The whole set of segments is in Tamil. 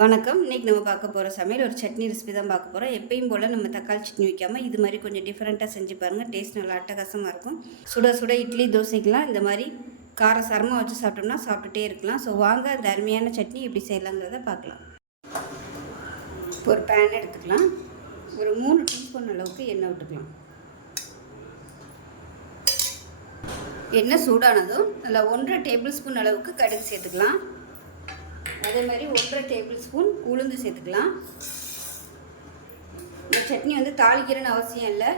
வணக்கம். இன்றைக்கி நம்ம பார்க்க போகிற சமையல் ஒரு சட்னி ரெசிபி தான் பார்க்க போகிறோம் எப்பயும் போல் நம்ம தக்காளி சட்னி வைக்காமல் இது மாதிரி கொஞ்சம் டிஃப்ரெண்ட்டாக செஞ்சு பாருங்கள் டேஸ்ட் நல்லா அட்டகாசமாக இருக்கும். சுட சுட இட்லி தோசைக்கெலாம் இந்த மாதிரி கார சரமாக வச்சு சாப்பிட்டோம்னா சாப்பிட்டுட்டே இருக்கலாம். ஸோ வாங்க அந்த அருமையான சட்னி எப்படி செய்யலாங்கிறத பார்க்கலாம். இப்போ ஒரு பேன் எடுத்துக்கலாம். ஒரு மூணு டீஸ்பூன் அளவுக்கு எண்ணெய் விட்டுக்கலாம். எண்ணெய் சூடானதும் அதில் ஒன்றரை டேபிள் ஸ்பூன் அளவுக்கு கடுகு சேர்த்துக்கலாம். அதே மாதிரி ஒன்றரை டேபிள் ஸ்பூன் உளுந்து சேர்த்துக்கலாம். இந்த சட்னி வந்து தாளிக்கிறேன்னு அவசியம் இல்லை.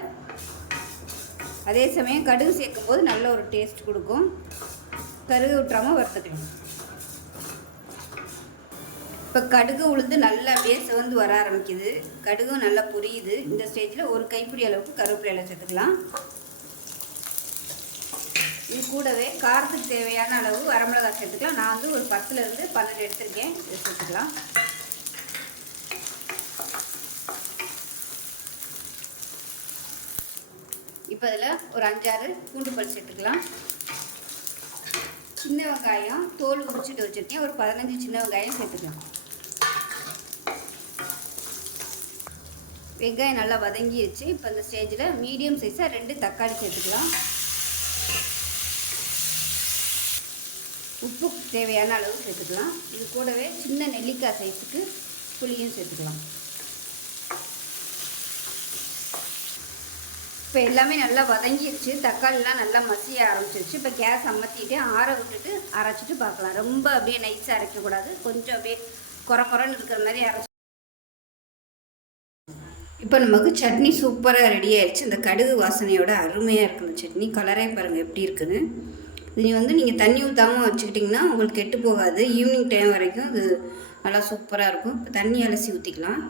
அதே சமயம் கடுகு சேர்க்கும்போது நல்ல ஒரு டேஸ்ட் கொடுக்கும். கருகு விட்டுறாமல் வறுத்துக்கலாம். இப்போ கடுகு உளுந்து நல்லா அப்படியே சிவந்து வர ஆரம்பிக்குது. கடுகும் நல்லா புரியுது. இந்த ஸ்டேஜில் ஒரு கைப்பிடி அளவுக்கு கருவேப்பிலையில் சேர்த்துக்கலாம். இது கூடவே காரத்துக்கு தேவையான அளவு வரமிளகாய் சேர்த்துக்கலாம். நான் வந்து ஒரு பத்துலேருந்து பன்னெண்டு எடுத்திருக்கேன். இதை சேர்த்துக்கலாம். இப்போ இதில் ஒரு அஞ்சாறு பூண்டு பல் சேர்த்துக்கலாம். சின்ன வெங்காயம் தோல் உரிச்சிட்டு வச்சுருக்கேன். ஒரு பதினஞ்சு சின்ன வெங்காயம் சேர்த்துக்கலாம். வெங்காயம் நல்லா வதங்கிடுச்சு இப்போ இந்த ஸ்டேஜில் மீடியம் சைஸாக ரெண்டு தக்காளி சேர்த்துக்கலாம். உப்பு தேவையான அளவு சேர்த்துக்கலாம். இது கூடவே சின்ன நெல்லிக்காய் சைஸுக்கு புளியும் சேர்த்துக்கலாம். இப்போ எல்லாமே நல்லா வதங்கிடுச்சு தக்காளிலாம் நல்லா மசிய ஆரம்பிச்சிருச்சு. இப்போ கேஸ் அமர்த்திட்டு ஆற விட்டுட்டு அரைச்சிட்டு பார்க்கலாம். ரொம்ப அப்படியே நைஸாக அரைக்கக்கூடாது. கொஞ்சம் அப்படியே குறை குறைன்னு இருக்கிற மாதிரி அரைச்சி இப்போ நமக்கு சட்னி சூப்பராக ரெடி ஆயிடுச்சு. இந்த கடுகு வாசனையோட அருமையாக இருக்குது இந்த சட்னி கலரே பாருங்கள் எப்படி இருக்குன்னு. இது வந்து நீங்கள் தண்ணி ஊற்றாமல் வச்சுக்கிட்டிங்கன்னா உங்களுக்கு கெட்டு போகாது. ஈவினிங் டைம் வரைக்கும் இது நல்லா சூப்பராக இருக்கும். இப்போ தண்ணி அலசி ஊற்றிக்கலாம்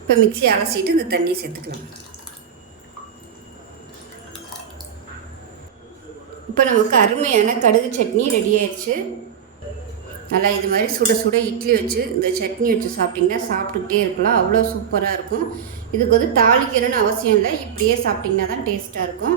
இப்போ மிக்ஸி அலசிட்டு இந்த தண்ணியை சேர்த்துக்கலாம். இப்போ நமக்கு அருமையான கடுகு சட்னி ரெடி ஆயிடுச்சு நல்லா இது மாதிரி சுட சுட இட்லி வச்சு இந்த சட்னி வச்சு சாப்பிட்டிங்கன்னா சாப்பிட்டுக்கிட்டே இருக்கலாம். அவ்வளோ சூப்பராக இருக்கும். இதுக்கு வந்து தாளிக்கிறன்னு அவசியம் இல்லை. இப்படியே சாப்பிட்டிங்கன்னா தான் டேஸ்ட்டாக இருக்கும்.